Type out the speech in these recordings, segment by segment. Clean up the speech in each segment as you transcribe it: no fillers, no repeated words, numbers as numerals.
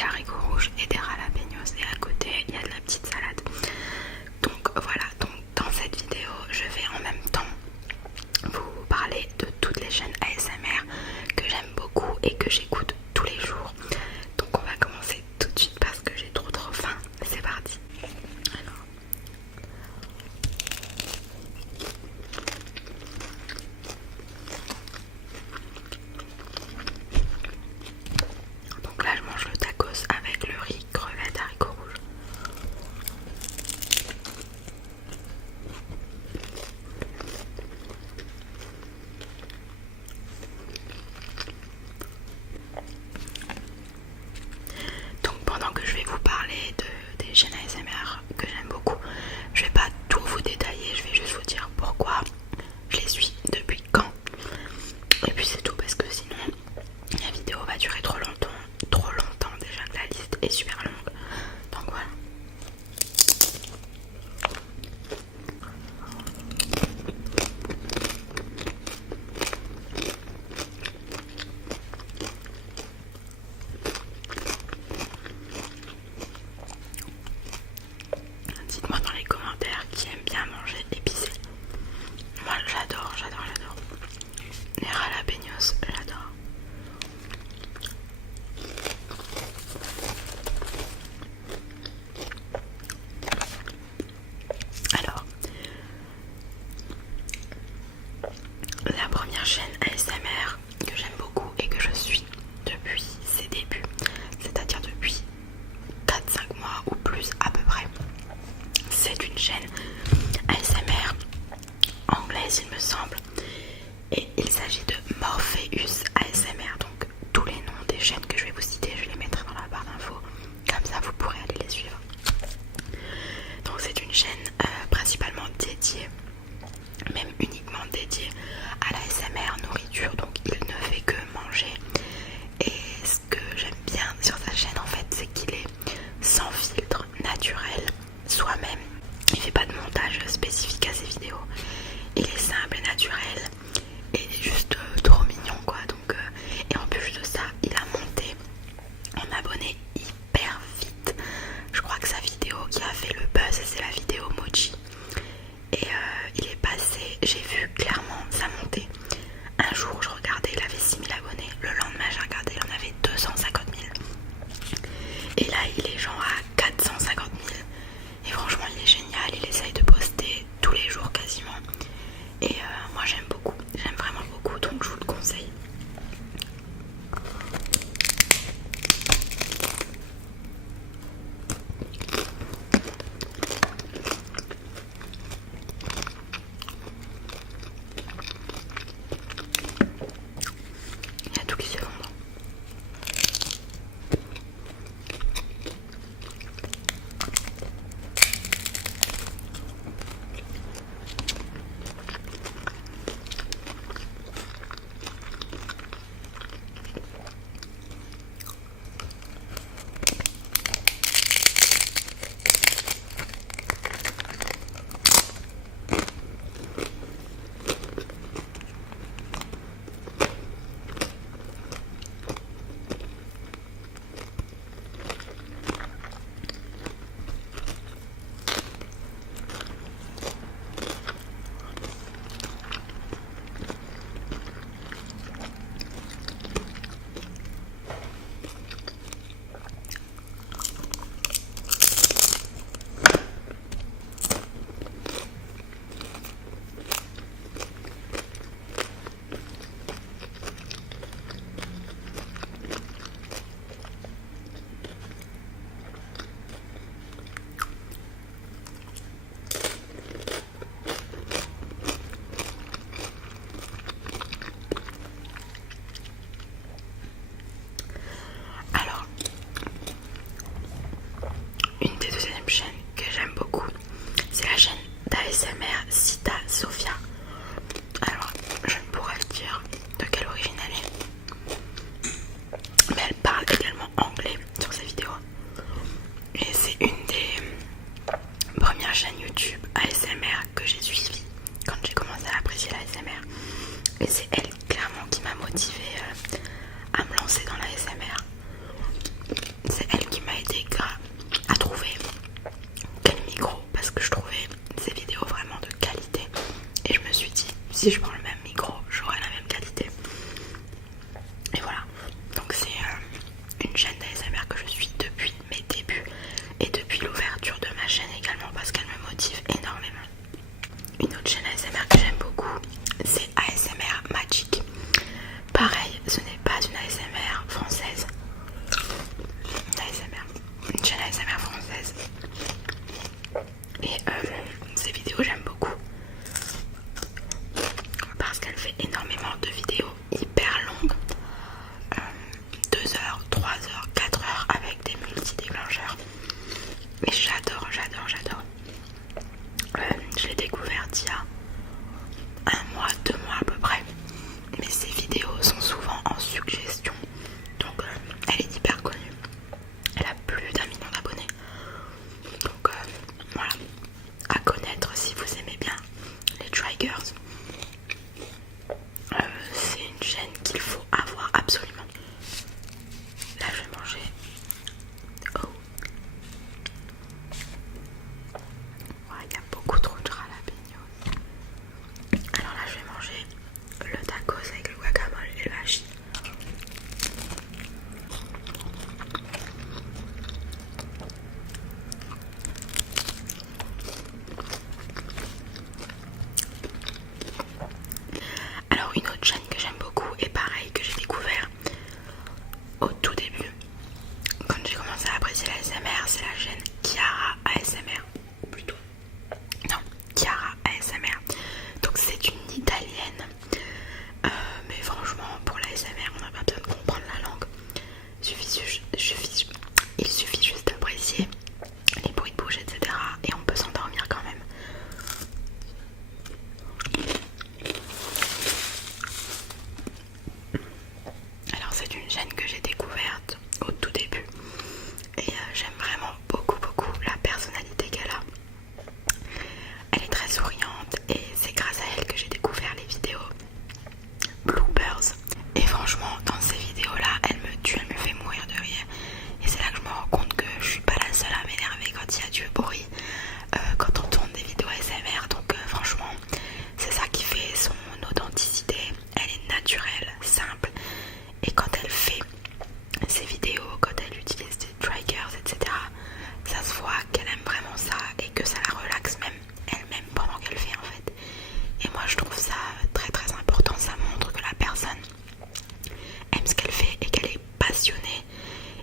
des haricots rouges et des jalapenos et à côté il y a de la petite salade. Donc voilà, donc dans cette vidéo je vais en même temps vous parler de toutes les chaînes ASMR que j'aime beaucoup et que j'écoute tous les jours. Donc on va commencer tout de suite parce que j'ai trop faim. C'est parti. Alors. Donc là je mange le tacos avec le riz, crevettes, haricots rouges. Donc pendant que je vais vous parler des chaînes ASMR que j'aime beaucoup, je vais pas tout vous détailler, je vais juste vous dire pourquoi je les suis, depuis quand. Et puis c'est tout parce que sinon la vidéo va durer trop longtemps déjà que la liste est super longue. Donc voilà.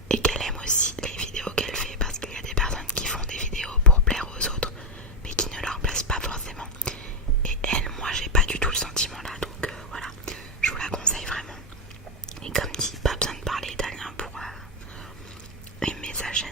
et qu'elle aime aussi les vidéos qu'elle fait, parce qu'il y a des personnes qui font des vidéos pour plaire aux autres mais qui ne leur plaisent pas forcément. Et elle, moi j'ai pas du tout le sentiment là, donc voilà, je vous la conseille vraiment. Et comme dit, pas besoin de parler italien pour aimer sa chaîne.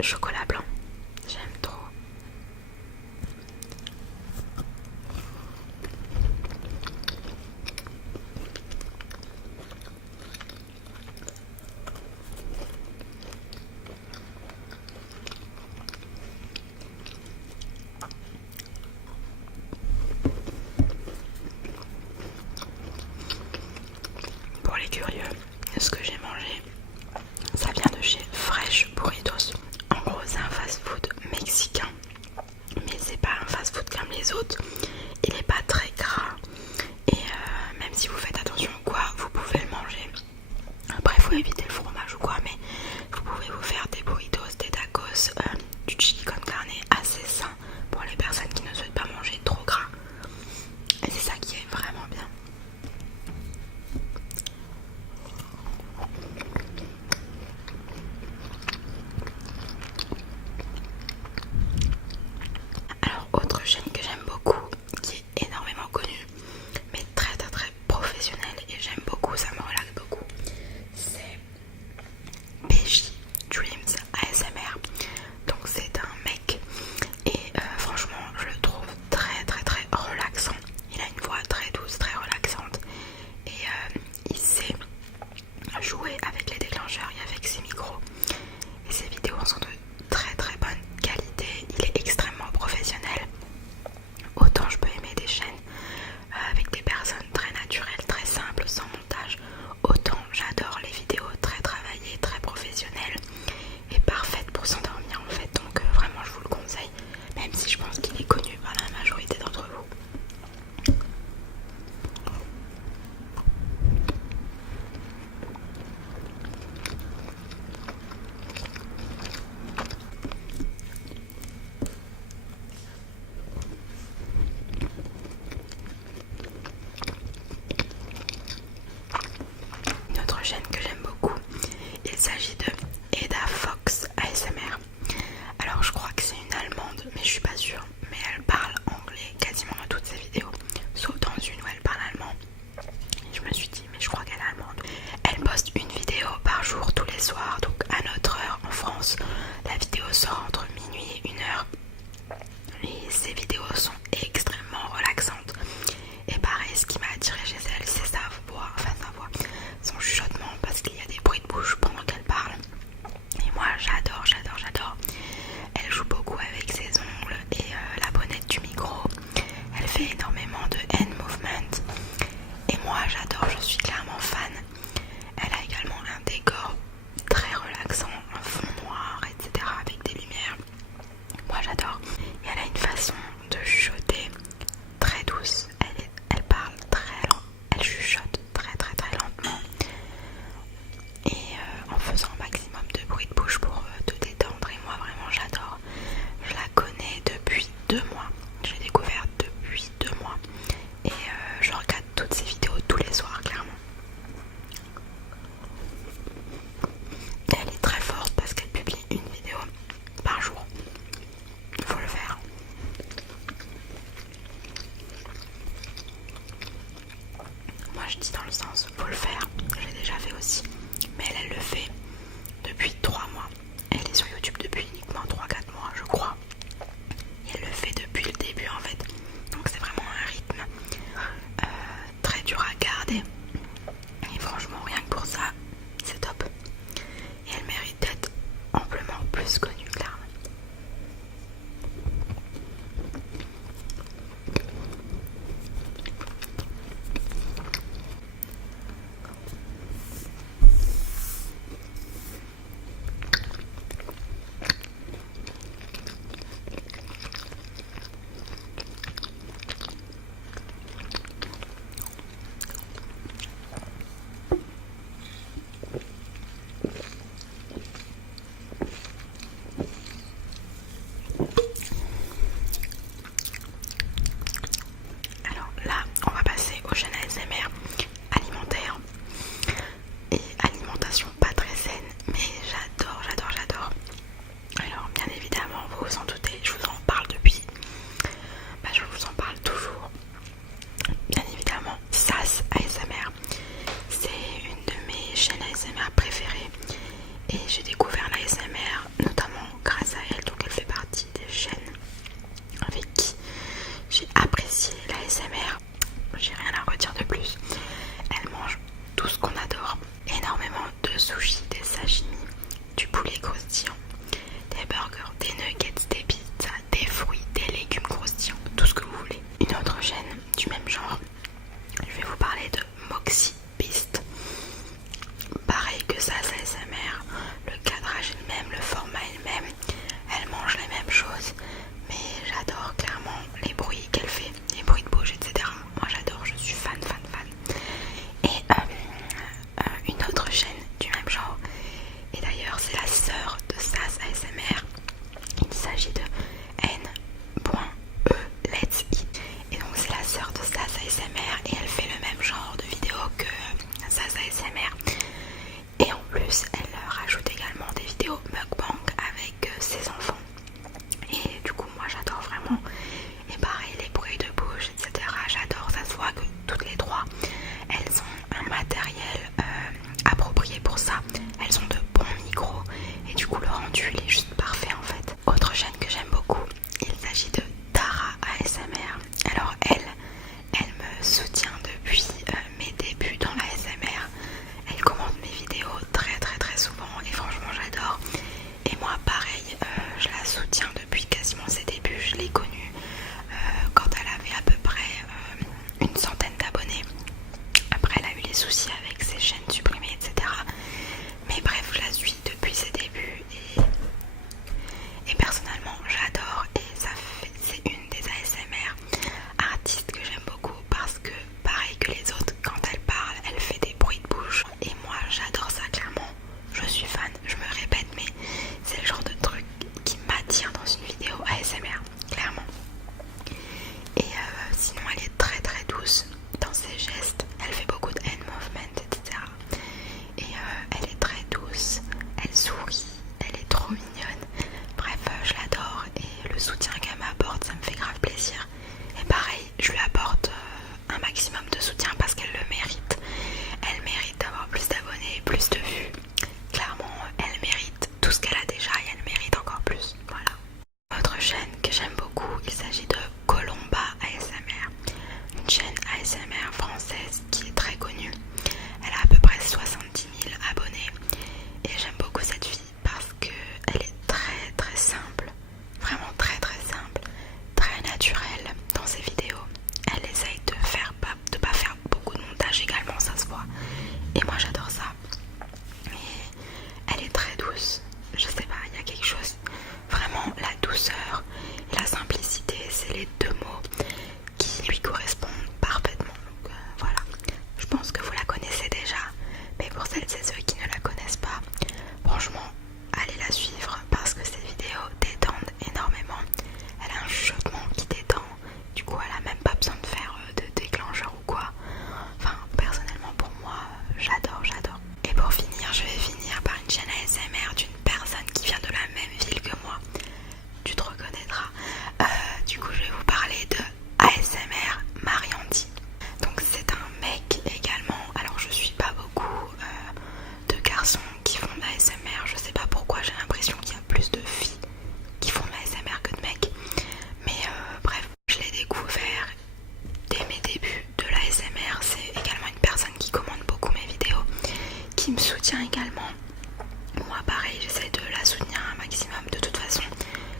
chocolat blanc. J'aime trop. Pour les curieux, ce que j'ai mangé, ça vient de chez Fresh Burritos. En gros, c'est un fast-food mexicain, mais c'est pas un fast-food comme les autres. Il est pas très gras et même si vous faites attention ou quoi, vous pouvez le manger. Après, il faut éviter le fromage ou quoi, mais vous pouvez vous faire des burritos, des tacos, du chili con carne assez sain pour les personnes qui ne souhaitent pas manger trop gras. Et c'est ça qui est vraiment bien. Alors, autre chaîne que j'aime beaucoup, qui est énormément connue, mais très très très professionnelle, et j'aime beaucoup, ça me relaxe beaucoup, c'est PJ Dreams ASMR. Donc c'est un mec, et franchement je le trouve très très très relaxant. Il a une voix très douce, très relaxante, et il sait jouer avec les déclencheurs et avec ses micros. Et ses vidéos sont de très très bonne qualité. Il est extrêmement professionnel. Autant je peux aimer des chaînes avec des personnes très naturelles, très simples, sans montage, autant j'adore les vidéos très travaillées, très professionnelles et parfaites pour s'endormir en fait. Donc vraiment je vous le conseille, même si je pense qu'il est connu par la majorité d'entre vous. Une autre chaîne que j'aime beaucoup, il s'agit de Eda Fox ASMR. Alors je crois que c'est une allemande, mais je suis pas sûre, mais elle parle anglais quasiment dans toutes ses vidéos, sauf dans une où elle parle allemand. Et je me suis dit, mais je crois qu'elle est allemande. Elle poste une vidéo par jour tous les soirs, donc à notre heure en France. La vidéo sort entre minuit et 1h. Et ces vidéos sont extrêmement relaxantes. Et pareil, ce qui m'a attiré chez elle, c'est sa voix, son chuchotement, parce qu'il y a des bruits de bouche pendant qu'elle parle. Et moi j'adore, j'adore, j'adore. Elle joue beaucoup avec ses ongles et la bonnette du micro. Elle fait énormément de hand movement. Et moi j'adore, je suis clairement fan. Elle a également un décor très relaxant, un fond noir, etc. avec des lumières. Moi j'adore. Et elle a une façon de chuchoter très douce. Elle parle très lent. Elle chuchote très très très lentement. Et en faisant un maximum de bruit de bouche pour te détendre. Et moi vraiment j'adore. Je la connais depuis 2 mois. Je l'ai découverte depuis 2 mois. Et je regarde toutes ses vidéos tous les soirs clairement. Et elle est très forte parce qu'elle publie une vidéo par jour. Il faut le faire. Moi je dis dans le sens faut le faire. J'ai déjà fait aussi. Mais elle le fait depuis 3 mois. Elle est sur YouTube depuis uniquement 3-4 mois je crois. Et elle le fait depuis le début en fait. Donc c'est vraiment un rythme très dur à garder. Et franchement rien que pour ça c'est top. Et elle mérite d'être amplement plus connue clairement. Alors là, on va passer aux chaînes ASMR alimentaires et alimentation pas très saine, mais j'adore, j'adore, j'adore. Alors bien évidemment, vous vous en doutez, je vous en parle depuis, je vous en parle toujours. Bien évidemment, SAS ASMR, c'est une de mes chaînes ASMR préférées et j'ai découvert l'ASMR notamment grâce sushis, des sashimi, du poulet croustillant, des burgers, des nuggets, des pizzas, des fruits, des légumes croustillants, tout ce que vous voulez. Une autre chaîne du même genre, je vais vous parler de Moxie Beast. Pareil que ça, c'est ASMR, le cadrage est le même, le format est le même, elle mange les mêmes choses, mais j'adore clairement les bruits qu'elle fait, les bruits de bouche, etc. Moi j'adore, je suis fan. Et une autre chaîne du même genre, et d'ailleurs c'est la sœur de Saz ASMR, il s'agit de N.E Let's Eat. Et donc c'est la sœur de Saz ASMR et elle fait le même genre de vidéo que Saz ASMR. Et en plus elle rajoute également des vidéos mukbang avec ses enfants. Et du coup moi j'adore vraiment. Et pareil les bruits de bouche, etc. J'adore, ça se voit que toutes les trois elles ont un matériel approprié pour ça. Elles ont de bons micros et du coup le rendu il est juste parfait en fait. Autre chaîne que j'aime beaucoup, il s'agit de Tara ASMR. Alors elle me soutient depuis mes débuts dans l'ASMR. Elle commente mes vidéos très souvent et franchement j'adore. Et moi pareil, je la soutiens depuis quasiment ses débuts. Je l'ai connue quand elle avait à peu près une centaine d'abonnés. Après elle a eu les soucis avec ses chaînes supprimées, etc. Mais bref, je la suis depuis ses débuts et personnellement j'adore. Et c'est une des ASMR artistes que j'aime beaucoup parce que pareil que les autres, quand elle parle, elle fait des bruits de bouche. Et moi j'adore ça clairement. Je suis fan, je me répète, mais c'est le genre de truc qui m'attire dans une vidéo ASMR, clairement. Et sinon elle est très douce dans ses gestes, elle fait beaucoup de hand movement, etc. Et elle est très douce, elle sourit, elle est trop mignonne. Bref, je l'adore et le soutien qu'elle m'apporte, ça me fait grave plaisir. Et pareil, je lui apporte un maximum de soutien parce qu'elle le mérite. Elle mérite d'avoir plus d'abonnés, plus de vues. Clairement, elle mérite tout ce qu'elle a déjà et elle mérite encore plus. Voilà. Autre chaîne que j'aime beaucoup, il s'agit de Colomba ASMR, une chaîne ASMR française qui est très connue. Elle a à peu près 70 000 abonnés et j'aime beaucoup cette fille parce qu'elle est très simple, vraiment très simple, très naturelle dans ses vidéos. Elle essaye de pas faire beaucoup de montage également, ça se voit. Et moi j'adore ça. Et elle est très douce, je sais pas, il y a quelque chose, vraiment la douceur et la simplicité, c'est les deux mots qui lui correspondent parfaitement. Donc voilà, je pense que vous la connaissez déjà, mais pour celles et ceux qui ne la connaissent pas, franchement, allez la suivre parce que ses vidéos détendent énormément. Elle a un chuchotement qui détend, du coup elle a même pas besoin de faire de déclencheur ou quoi. Enfin, personnellement pour moi, j'adore. Et pour finir, je vais finir par une chaîne ASMR d'une personne qui vient de la même ville que moi. Tu te reconnaîtras. Du coup, je vais vous parler de ASMR Mariandy. Donc c'est un mec également. Alors je suis pas beaucoup de garçons qui font de l'ASMR. Je sais pas pourquoi, j'ai l'impression qu'il y a plus de filles qui font de l'ASMR que de mecs. Mais bref, je l'ai découvert dès mes débuts de l'ASMR. C'est également une personne qui commande beaucoup mes vidéos, qui me soutient également. Moi pareil, j'essaie de la soutenir un maximum. De toute façon,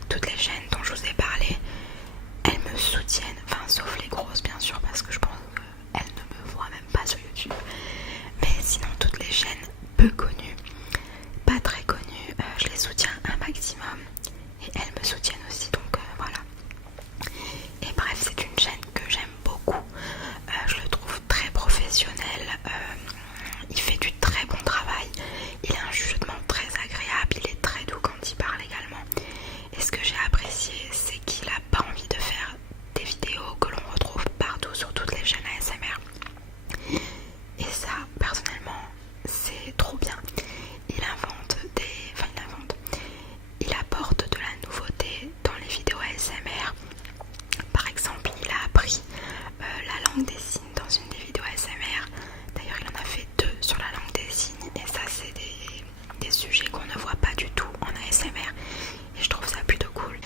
toutes les chaînes dont je vous ai parlé, elles me soutiennent, enfin sauf les grosses bien sûr, parce que je pense qu'elles ne me voient même pas sur YouTube. Mais sinon toutes les chaînes peu connues, pas très connues, je les soutiens un maximum et elles me soutiennent aussi, donc voilà. Et bref, c'est une chaîne que j'aime beaucoup, je le trouve très professionnel, il fait du très bon travail, il a un chuchotement très agréable, il est très doux quand il parle également. Et ce que j'ai apprécié, c'est qu'il a pas envie de faire des vidéos que l'on retrouve partout sur toutes les chaînes ASMR. Et ça, personnellement, c'est trop bien. Il apporte de la nouveauté dans les vidéos ASMR. Par exemple, il a appris la langue des signes dans une des vidéos ASMR. D'ailleurs, il en a fait 2 sur la langue des signes. Et ça, c'est des sujets qu'on ne voit pas du tout en ASMR. Et je trouve ça plutôt cool.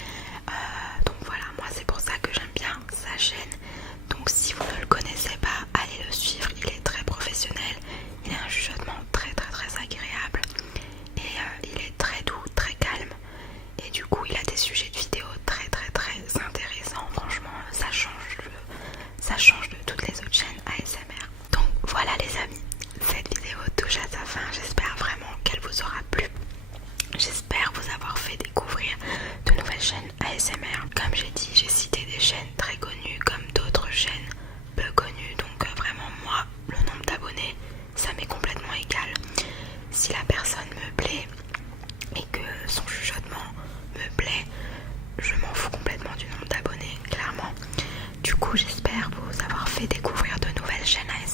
ASMR. Comme j'ai dit, j'ai cité des chaînes très connues comme d'autres chaînes peu connues, donc vraiment moi, le nombre d'abonnés, ça m'est complètement égal. Si la personne me plaît et que son chuchotement me plaît, je m'en fous complètement du nombre d'abonnés, clairement. Du coup, j'espère vous avoir fait découvrir de nouvelles chaînes ASMR